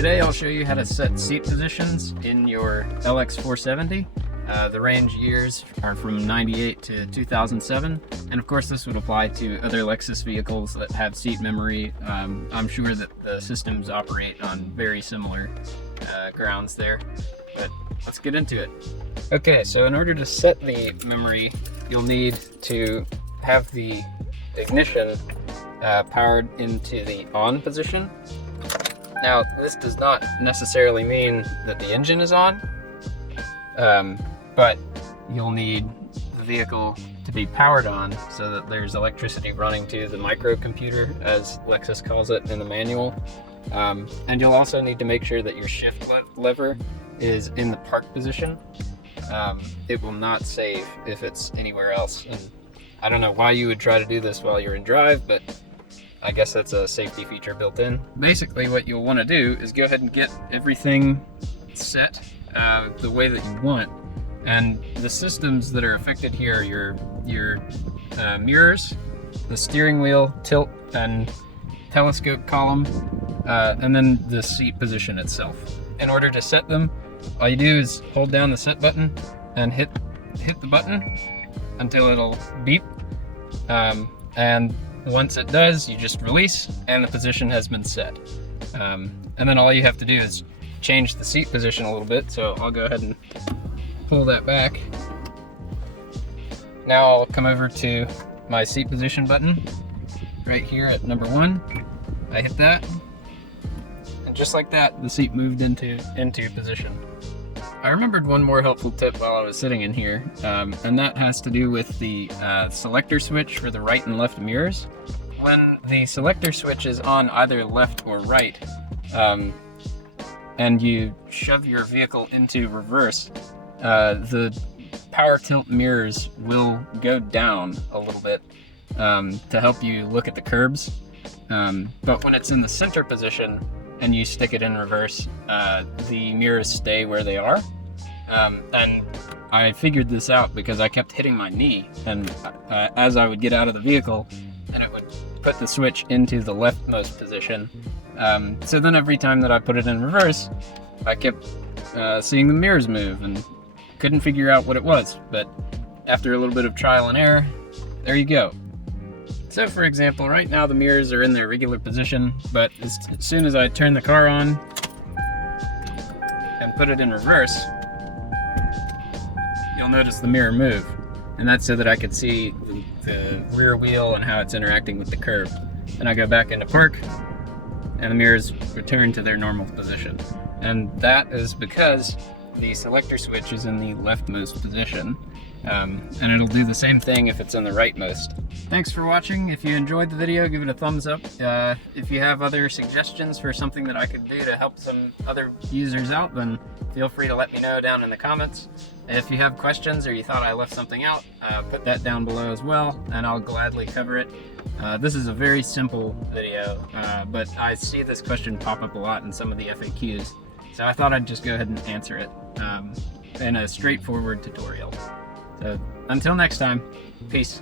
Today I'll show you how to set seat positions in your LX470. The range years are from 98 to 2007, and of course this would apply to other Lexus vehicles that have seat memory. I'm sure that the systems operate on very similar grounds there, but let's get into it. Okay, so in order to set the memory, you'll need to have the ignition powered into the on position. Now, this does not necessarily mean that the engine is on, but you'll need the vehicle to be powered on so that there's electricity running to the microcomputer, as Lexus calls it in the manual. And you'll also need to make sure that your shift lever is in the park position. It will not save if it's anywhere else. And I don't know why you would try to do this while you're in drive, but I guess that's a safety feature built in. Basically what you'll want to do is go ahead and get everything set the way that you want. And the systems that are affected here are your mirrors, the steering wheel, tilt and telescope column, and then the seat position itself. In order to set them, all you do is hold down the set button and hit the button until it'll beep. And once it does, you just release and the position has been set. And then all you have to do is change the seat position a little bit. So I'll go ahead and pull that back. Now I'll come over to my seat position button right here at number 1. I hit that, and just like that, the seat moved into position. I remembered one more helpful tip while I was sitting in here, and that has to do with the selector switch for the right and left mirrors. When the selector switch is on either left or right, and you shove your vehicle into reverse, the power tilt mirrors will go down a little bit to help you look at the curbs. But when it's in the center position and you stick it in reverse, the mirrors stay where they are. And I figured this out because I kept hitting my knee, and as I would get out of the vehicle, and it would put the switch into the leftmost position. So then every time that I put it in reverse, I kept seeing the mirrors move and couldn't figure out what it was. But after a little bit of trial and error, there you go. So for example, right now the mirrors are in their regular position, but as soon as I turn the car on and put it in reverse, you'll notice the mirror move. And that's so that I could see the rear wheel and how it's interacting with the curb. Then I go back into park, and the mirrors return to their normal position. And that is because the selector switch is in the leftmost position. And it'll do the same thing if it's in the rightmost. Thanks for watching. If you enjoyed the video, give it a thumbs up. If you have other suggestions for something that I could do to help some other users out, then feel free to let me know down in the comments. If you have questions or you thought I left something out, put that down below as well, and I'll gladly cover it. This is a very simple video, but I see this question pop up a lot in some of the FAQs, so I thought I'd just go ahead and answer it in a straightforward tutorial. So until next time, peace.